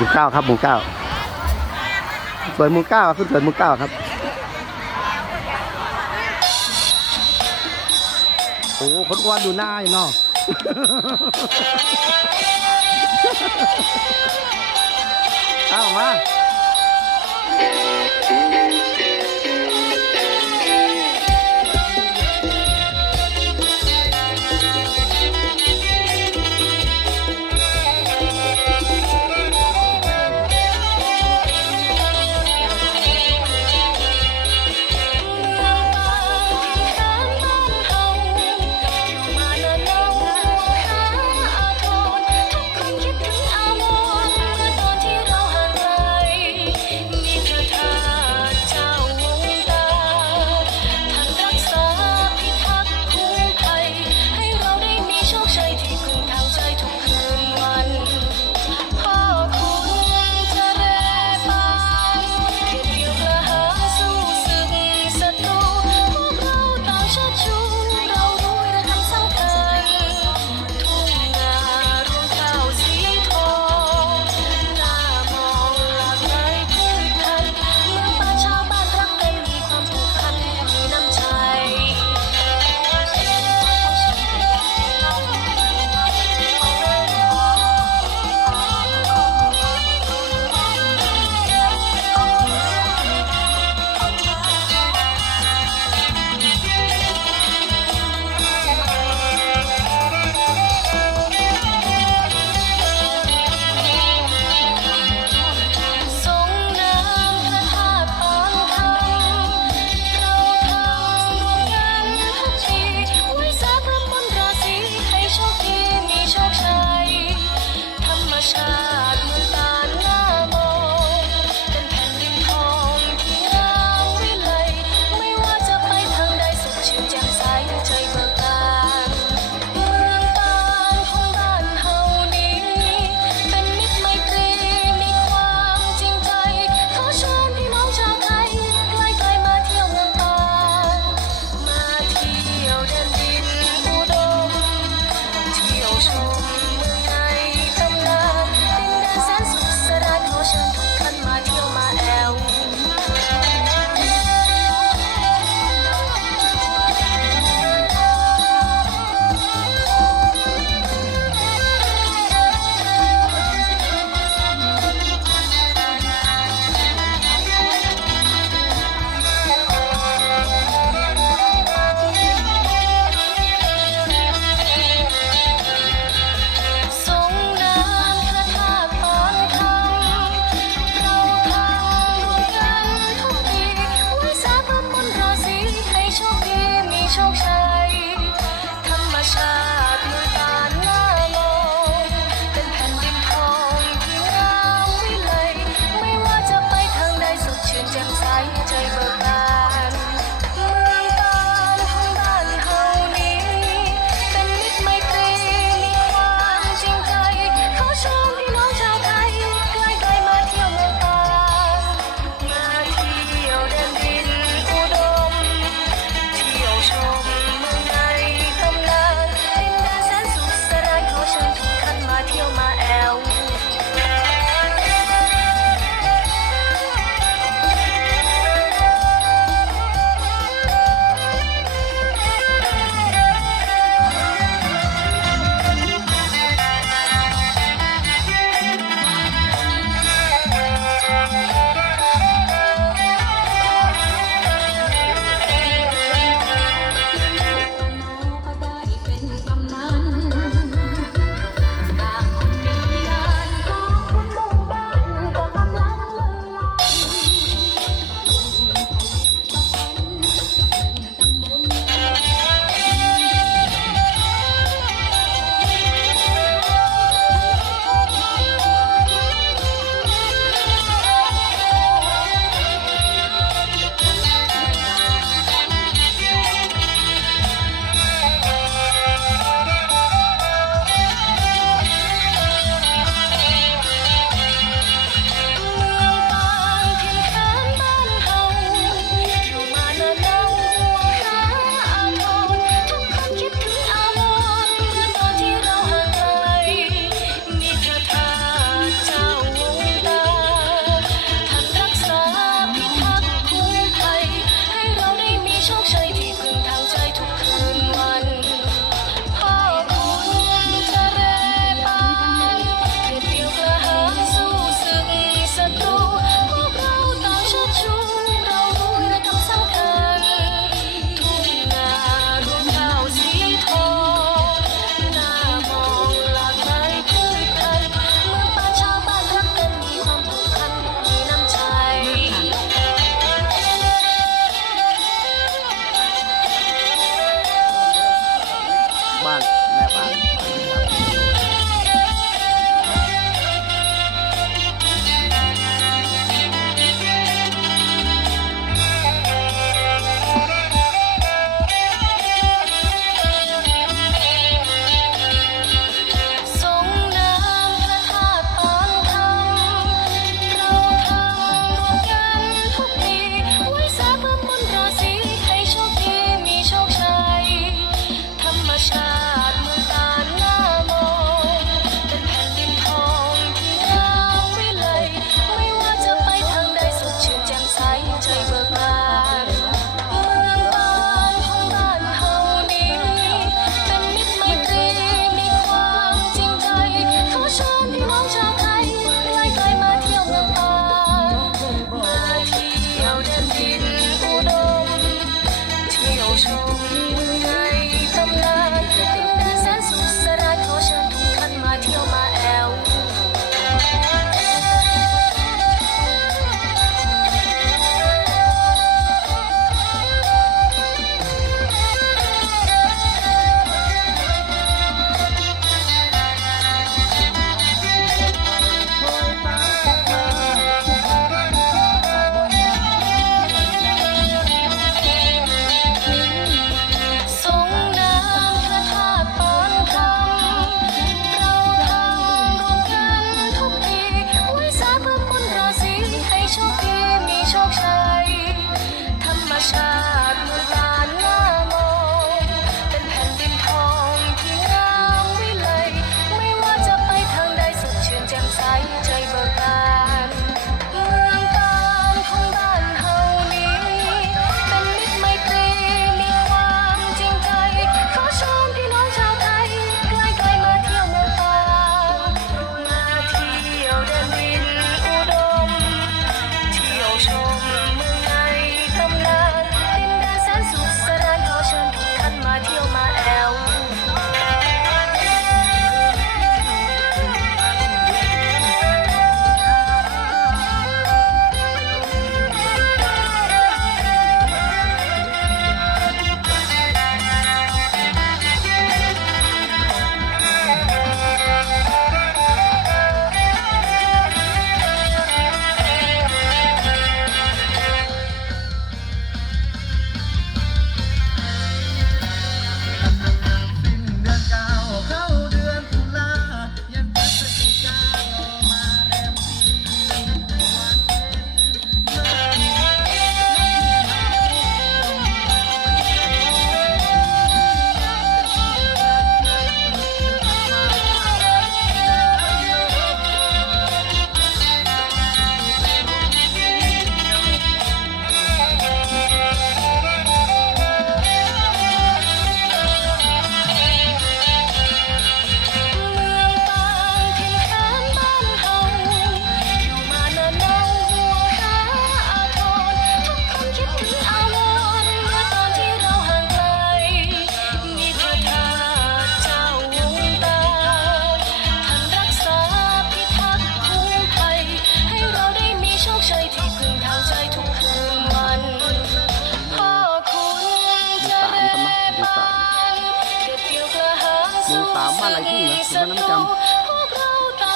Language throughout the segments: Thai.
หมู่เก้าครับหมู่เก้าสวยหมู่เก้าขึ้นสวยหมู่เก้าครับ โอ้คนอ้วนดูหน้าอยู่เนาะเอามามา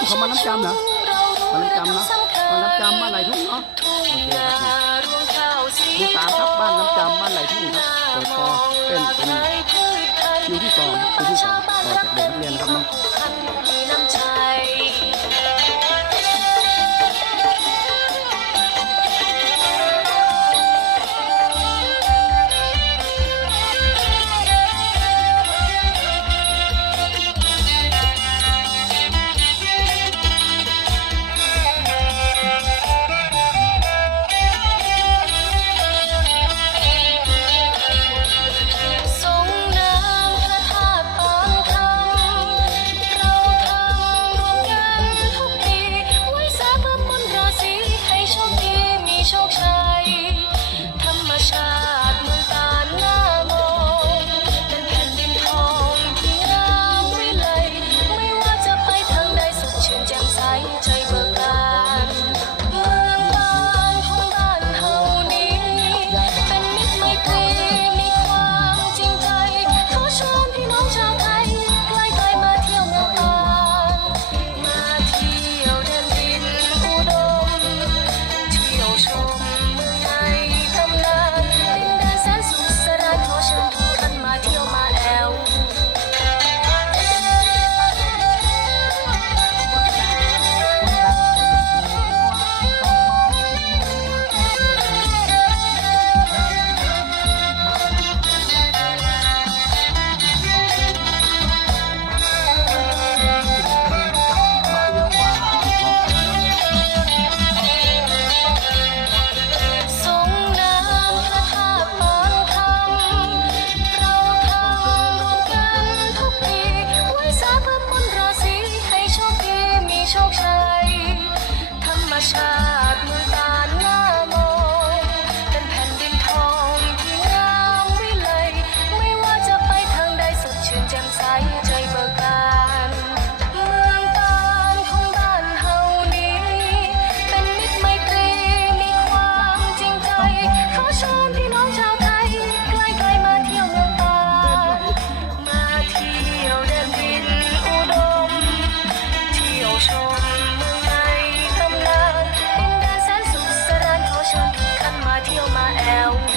เขามาน้ำจำเหรอมาน้ำจำเนาะมาน้ำจำบ้านไหลทุ่งเนาะโอเคครับหมู่สามครับบ้านน้ำจำบ้านไหลทุ่งครับเปิดคอเป็นเป็นอยู่ที่สองอยู่ที่สองต่อจากเด็กนักเรียนครับเนาะ down.